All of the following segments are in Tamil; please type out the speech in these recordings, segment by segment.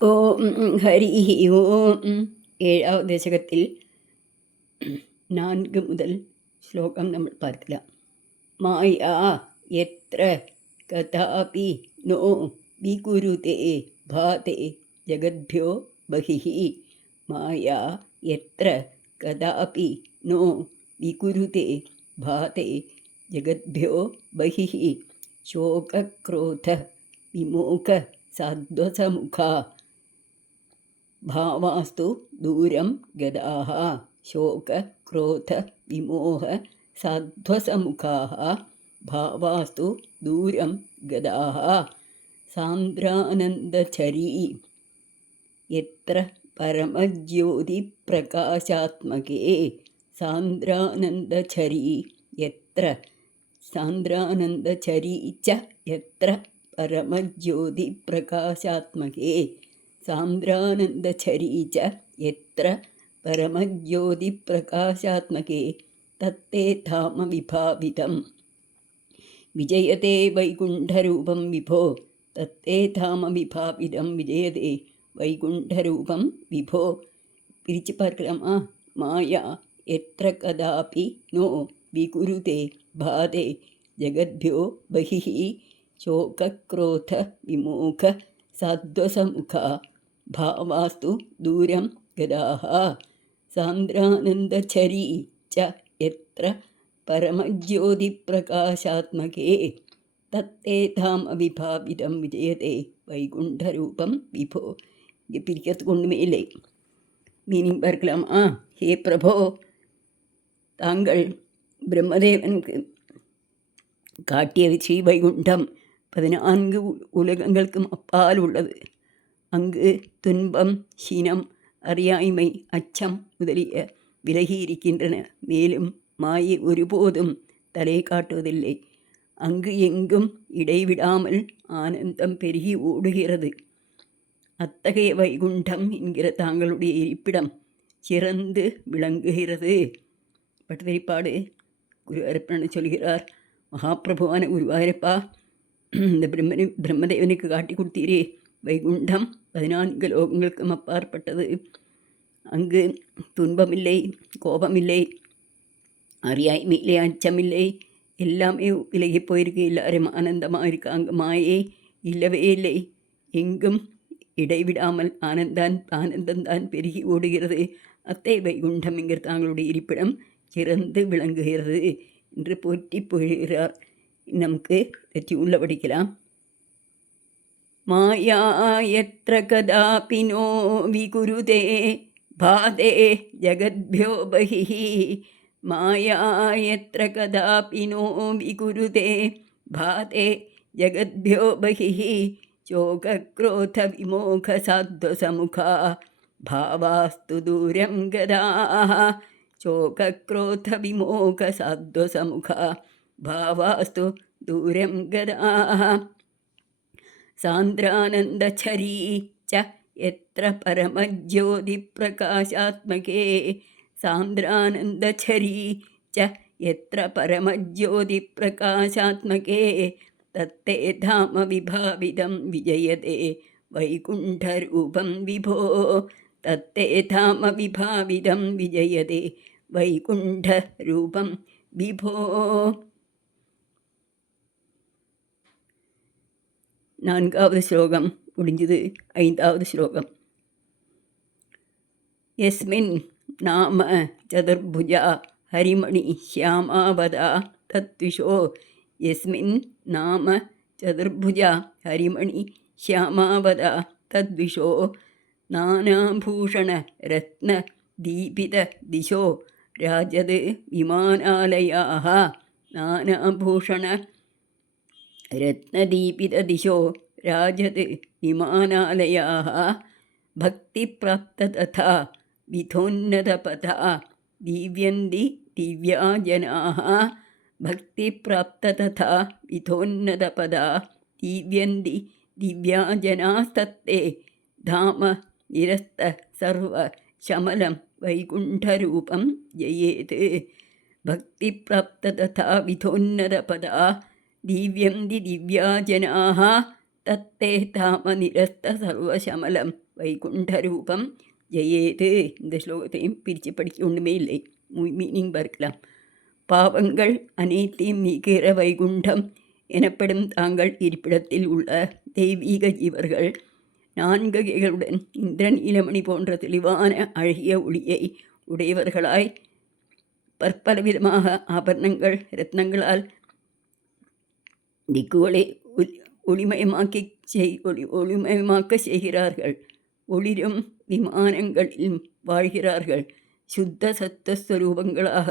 ഓം ഹരി ഓം. ഏഴാം ദശകത്തിൽ 4 മുതൽ ശ്ലോകം നമ്മൾ பார்க்கலாம். മായാ യത്ര കഥാപി നോ വികുരുതേ ഭാതേ ജഗദ്ഭ്യോ ബഹിഃ. മായാ യത്ര കഥാപി നോ വികുരുതേ ഭാതേ ജഗദ്ഭ്യോ ബഹിഃ. ശോകക്രോധ വിമോക സാധ്വസമുഖാ ഭാവാസ്തു ദൂരം ഗതാഃ. ശോക ക്രോധ വിമോഹ സാധ്വസമുഖാഃ ഭാവാസ്തു ദൂരം ഗതാഃ. സാന്ദ്രാനന്ദചരീ യത്ര പരമജ്യോതിപ്രകാശാത്മകേ. സാന്ദ്രാനന്ദചരീ യത്ര സാന്ദ്രാനന്ദചരീ ച യത്ര പരമജ്യോതിപ്രകാശാത്മകേ. സാന്ദ്രാനന്ദചരീ ച യത്ര പരമജ്യോതിപ്രകാശാത്മകേ തത്തേ ധാമ വിഭാവിതം. വിജയതേ വൈകുണ്ഠരൂപം വിഭോ. തത്തേ ധാമ വിഭാവിതം വിജയതേ വൈകുണ്ഠരൂപം വിഭോ. പിരിച്ചു பார்க்கலாமா? மாயா எത്ര கதாபி நோ விகுருதே பாதே ஜகத்பியோ பகிः. சோகக்ரோத விமோக சாத்வசமுகா ഭാവാസ്തു ദൂരം ഗതാഃ. സാന്ദ്രാനന്ദചരീ ച യത്ര പരമജ്യോതിപ്രകാശാത്മകേ തത്തേ ധാമ വിഭാവിതം വിജയതേ வைகுண்டரூபம் விபோ. இங்கே பிரிக்கிறதுக்கு ஒன்றுமே இல்லை. மீனிங் பார்க்கலாம். ஹே பிரபோ, தாங்கள் பிரம்மதேவனுக்கு காட்டிய ஸ்ரீ வைகுண்டம் 14 உலகங்களுக்கும் அப்பால் உள்ளது. அங்கு துன்பம், சீனம், அறியாய்மை, அச்சம் முதலிய விலகி இருக்கின்றன. மேலும் மாயை ஒருபோதும் தலை காட்டுவதில்லை. அங்கு எங்கும் இடைவிடாமல் ஆனந்தம் பெருகி ஓடுகிறது. அத்தகைய வைகுண்டம் என்கிற தாங்களுடைய இருப்பிடம் சிறந்து விளங்குகிறது. பட்டதிரிப்பாடு குருவாயூரப்பன் சொல்கிறார், மகாபிரபுவான குருவாயூரப்பா, இந்த பிரம்மதேவனுக்கு காட்டி கொடுத்தீரே வைகுண்டம் 14 லோகங்களுக்கும் அப்பாற்பட்டது. அங்கு துன்பமில்லை, கோபமில்லை, அறியாய்மையில்லை, அச்சமில்லை, எல்லாமே விலகி போயிருக்கு. எல்லாரும் ஆனந்தமாக இருக்காங்க. மாயே இல்லவே இல்லை. எங்கும் இடைவிடாமல் ஆனந்தம்தான் பெருகி ஓடுகிறது. அத்தை வைகுண்டம் என்கிற தாங்களுடைய இருப்பிடம் சிறந்து விளங்குகிறது என்று போற்றி புகழ்கிறார். நமக்கு உள்ள படிக்கலாம். மாயா யத்ர கதாபி நோ விகுருதே பாதே ஜகத்பியோ பகிः. மாயா யத்ர கதாபி நோ விகுருதே பாதே ஜகத்பியோ பகிः. சோகக்ரோத விமோக சாத்வசமுகா பாவாஸ்து தூரம் கதாः. சோகக்ரோத விமோக சாத்வசமுகா பாவாஸ்து தூரம் கதாः. சாந்திரானந்தசரீ ச யத்ர பரமஜ்யோதிப்ரகாசாத்மகே. சாந்திரானந்தசரீ ச யத்ர பரமஜ்யோதிப்ரகாசாத்மகே தத்தே தாம விபாவிதம் விஜயதே வைகுண்டரூபம் விபோ. தத்தே தாம விபாவிதம் விஜயதே வைகுண்டரூபம் விபோ. 4வது ஸ்லோகம் முடிஞ்சது. 5வது ஸ்லோகம். யஸ்மின் நாம சதுர்புஜா ஹரிமணி ஷியாமாவதா தத்விஷோ. யஸ்மின் நாம சதுர்புஜா ஹரிமணி ஷியாமாவதா தத்விஷோ. நானாபூஷண ரத்ன தீபித திசோ ராஜது விமானாலயாः. நானாபூஷண ரத்னதீபிததிசோ ராஜத் விமானாலயாः. பக்திப்ராப்தததா விதோன்னதபதா தீவ்யந்தி திவ்யா ஜனாः. பக்திப்ராப்தததா விதோன்னதபதா தீவ்யந்தி திவ்யா ஜனாஸ்தத்தே தாம நிரஸ்த சர்வ சமலம் வைகுண்டரூபம் ஜயேத். பக்திப்ராப்தததா விதோன்னதபதா திவ்யந்தி திவ்யா ஜனாः தத்தே தாம நிரஸ்த சர்வசமலம் வைகுண்டரூபம் ஜெயேது. இந்த ஸ்லோகத்தையும் பிரித்து படிக்க ஒன்றுமே இல்லை, மீனிங் பார்க்கலாம். பாவங்கள் அனைத்தையும் நீக்கிற வைகுண்டம் எனப்படும் தாங்கள் இருப்பிடத்தில் உள்ள தெய்வீக ஜீவர்கள் 4 கைகளுடன் இந்திரன் இளமணி போன்ற தெளிவான அழகிய ஒளியை உடையவர்களாய் பற்பல விதமாக ஆபரணங்கள் ரத்னங்களால் திக்குகளை ஒளிமயமாக்க செய்கிறார்கள். ஒளிரும் விமானங்களில் வாழ்கிறார்கள். சுத்த சத்தஸ்வரூபங்களாக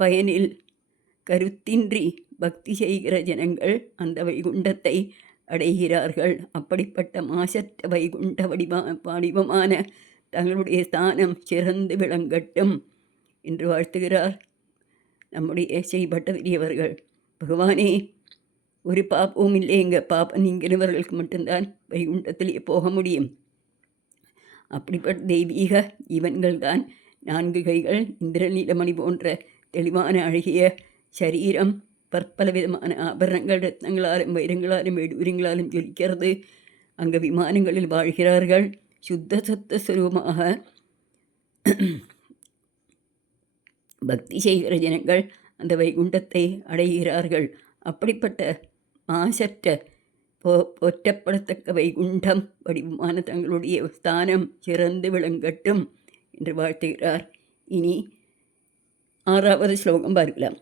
பயனில் கருத்தின்றி பக்தி செய்கிற ஜனங்கள் அந்த வைகுண்டத்தை அடைகிறார்கள். அப்படிப்பட்ட மாசற்ற வைகுண்ட வடிவமான தங்களுடைய ஸ்தானம் சிறந்து விளங்கட்டும் என்று வாழ்த்துகிறார் நம்முடைய செய்பட்டவர்கள். பகவானே, ஒரு பாப்பமும் இல்லை, எங்கள் பாப்பம் நீங்கிறவர்களுக்கு மட்டும்தான் வைகுண்டத்திலேயே போக முடியும். அப்படிப்பட்ட தெய்வீக ஜீவன்கள் தான் 4 கைகள், இந்திரநீலமணி போன்ற தெளிவான அழகிய சரீரம், பற்பல விதமான ஆபரணங்கள் ரத்னங்களாலும் வைரங்களாலும் வெடுவிரங்களாலும் ஜொலிக்கிறது. அங்கே விமானங்களில் வாழ்கிறார்கள். சுத்த சத்த ஸ்வரூபமாக பக்தி செய்கிற ஜனங்கள் அந்த வைகுண்டத்தை அடைகிறார்கள். அப்படிப்பட்ட மாசற்ற போற்றப்படத்தக்க வைகுண்டம் வடிவமான தங்களுடைய ஸ்தானம் சிறந்து விளங்கட்டும் என்று வாழ்த்துகிறார். இனி 6வது ஸ்லோகம் பார்க்கலாம்.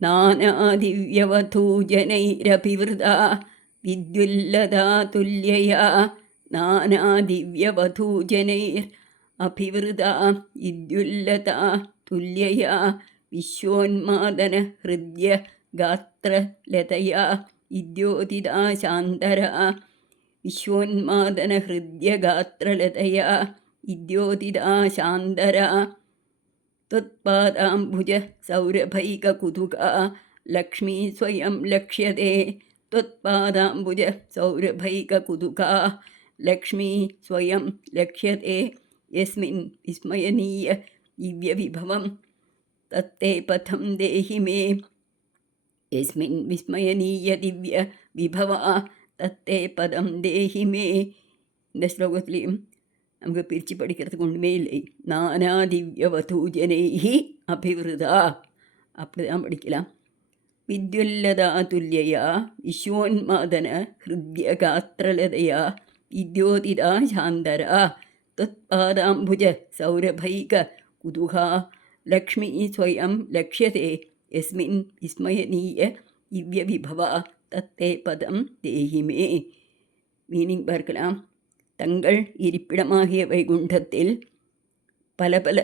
நானாதிவ்யவதூஜனைரபிவிருதா வித்யுல்லதா துல்யயா நானாதிவ்யவதூஜனைரபிவிருதா வித்யுல்லதா துல்யயா விஸ்வோன்மாதன ஹிருத்ய காத்ரலதயா வித்யோதிதா சாந்தரா விஸ்வோன்மாதன ஹிருத்ய காத்ரலதயா வித்யோதிதா சாந்தரா त्वत्पादाम्बुज सौरभैककुतुका लक्ष्मी स्वयं लक्ष्यते त्वत्पादाम्बुज सौरभैककुतुका लक्ष्मी स्वयं लक्ष्यते यस्मिन् विस्मयनीय दिव्यविभवं तत्ते पथं देहि मे यस्मिन् विस्मयनीय दिव्यविभवा तत्ते पदं देहि मे. இந்த ஸ்லோகத்திலையும் நமக்கு பிரித்து படிக்கிறதுக்கு ஒன்றுமே இல்லை. நானா திவ்யவதூஜனைஹி அபிவிருதா, அப்படி தான் படிக்கலாம். வித்யுல்லதா துல்யயா விஸ்வோன்மாதன ஹிருத்ய காத்ரலதயா வித்யோதிதா சாந்தரா தத்பாதாம்புஜ சௌரபைக குதுகா லக்ஷ்மி ஸ்வயம் லக்ஷ்யதே யஸ்மின் விஸ்மயனீய திவ்ய விபவா தத்தே பதம் தேஹிமே. மீனிங் பார்க்கலாம். தங்கள் இருப்பிடமாகிய வைகுண்டத்தில் பல பல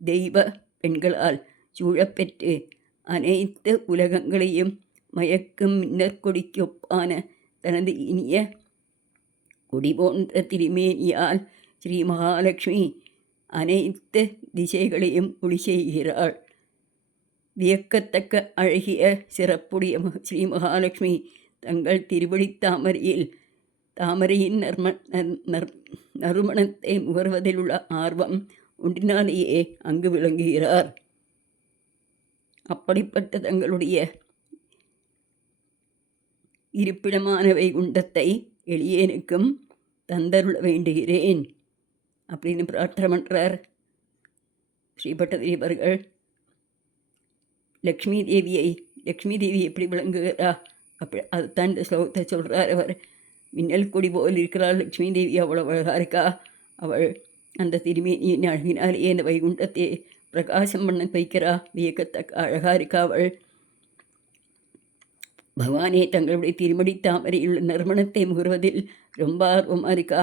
தெய்வ பெண்களால் சூழப்பெற்று அனைத்து உலகங்களையும் மயக்கும் மின்னற்கொடிக்கு ஒப்பான தனது இனிய கொடி போன்ற திருமேனியால் ஸ்ரீ மகாலட்சுமி அனைத்து திசைகளையும் ஒளி செய்கிறாள். வியக்கத்தக்க அழகிய சிறப்புடைய ஸ்ரீ மகாலட்சுமி தங்கள் திருவடித்தாமரையில் தாமரையின் நறுமணத்தை முகர்வதில் உள்ள ஆர்வம் ஒன்றினாலேயே அங்கு விளங்குகிறார். அப்படிப்பட்ட தங்களுடைய இருப்பிடமான வைகுண்டத்தை எளியேனுக்கும் தந்தருள வேண்டுகிறேன் அப்படின்னு பிரார்த்தனை பண்ணுறார் ஸ்ரீபட்டதிரிவர்கள். லக்ஷ்மி தேவி எப்படி விளங்குகிறா அப்படி அதுதான் இந்த ஸ்லோகத்தை சொல்கிறார் அவர். மின்னல் கொடி போல் இருக்கிறாள் லக்ஷ்மி தேவி, அவ்வளோ அழகாக இருக்கா. அவள் அந்த திருமேனியின் அழகினாலேயே அந்த வைகுண்டத்தை பிரகாசம் பண்ண வைக்கிறா. வியக்கத்தக்க அழகாக இருக்கா அவள். பகவானே தங்களுடைய திருமடி தாமரையுள்ள நறுமணத்தை முகர்வதில் ரொம்ப ஆர்வமாக இருக்கா.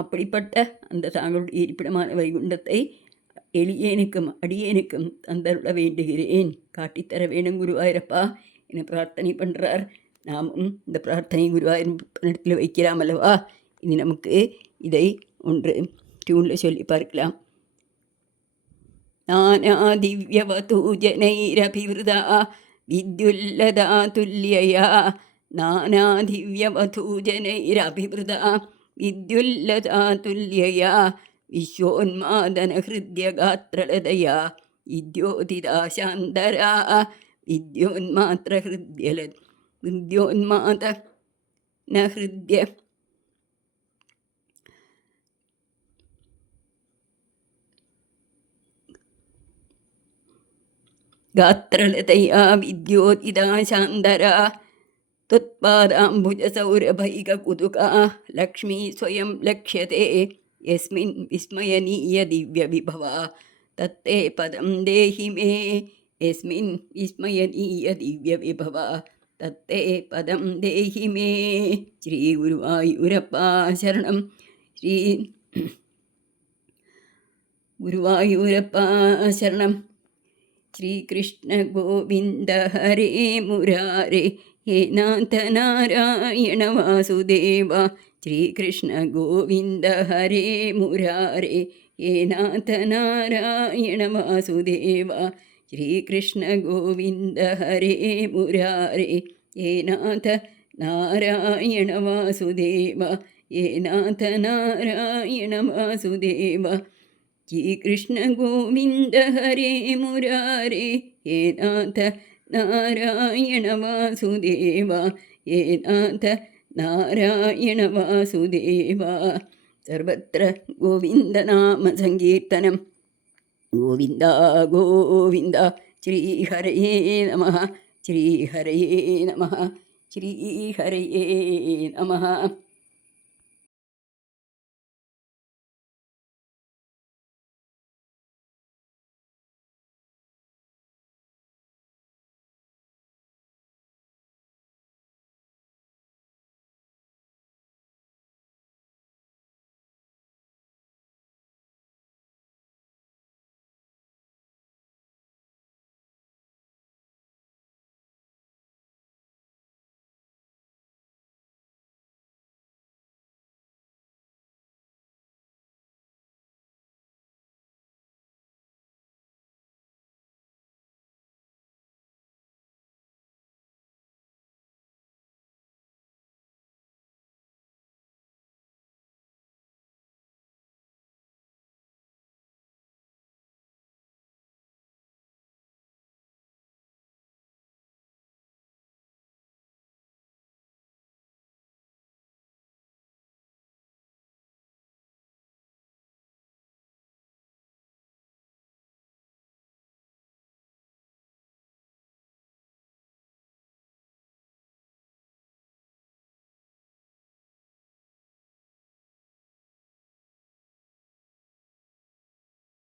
அப்படிப்பட்ட அந்த தாங்களுடைய இருப்பிடமான வைகுண்டத்தை எளியேனுக்கும் அடியேனுக்கும் தந்தருள வேண்டுகிறேன், காட்டித்தர வேணும் குருவாயிரப்பா என பிரார்த்தனை பண்ணுறார். நாமும் இந்த பிரார்த்தனை குருவாயூரப்பனிடத்தில் வைக்கலாம் அல்லவா. இனி நமக்கு இதை ஒன்று டியூனில் சொல்லி பார்க்கலாம். நானா திவ்யவதூஜனைரபிவிருதா வித்யுல்லதா துல்யயா நானா திவ்யவதூஜனைரபிவிருதா வித்யுல்லதா துல்யயா விஸ்வோன்மாதன ஹிருத்ய காத்ரலதயா வித்யோதிதா சாந்தரா विद्योन्मात्रहृद्यलत् विद्योन्मात न हृद्य गात्रलतया विद्योतिता शान्तरा त्वत्पादाम्बुजसौरभैककुतुका लक्ष्मी स्वयं लक्ष्यते यस्मिन् विस्मयनीयदिव्यविभवा तत्ते पदं देहि मे यस्मिन् विस्मयनीयदिव्यविभवा तत्ते पदं देहि मे श्रीगुरुवायूरप्पा शरणं श्री गुरुवायूरप्पा शरणं श्रीकृष्ण गोविन्द हरे मुरारे हे नाथ नारायण वासुदेव श्रीकृष्ण गोविन्द हरे मुरारे हे नाथ नारायण वासुदेव श्रीकृष्ण गोविन्द हरे मुरारे हे नाथ नारायण वासुदेव हे नाथ नारायण वासुदेव श्रीकृष्ण गोविन्द हरे मुरारे हे नाथ नारायण वासुदेव हे नाथ नारायण वासुदेव सर्वत्र गोविन्दनाम संकीर्तनं गोविन्द गोविन्द श्रीहरये नमः श्रीहरये नमः श्रीहरये नमः।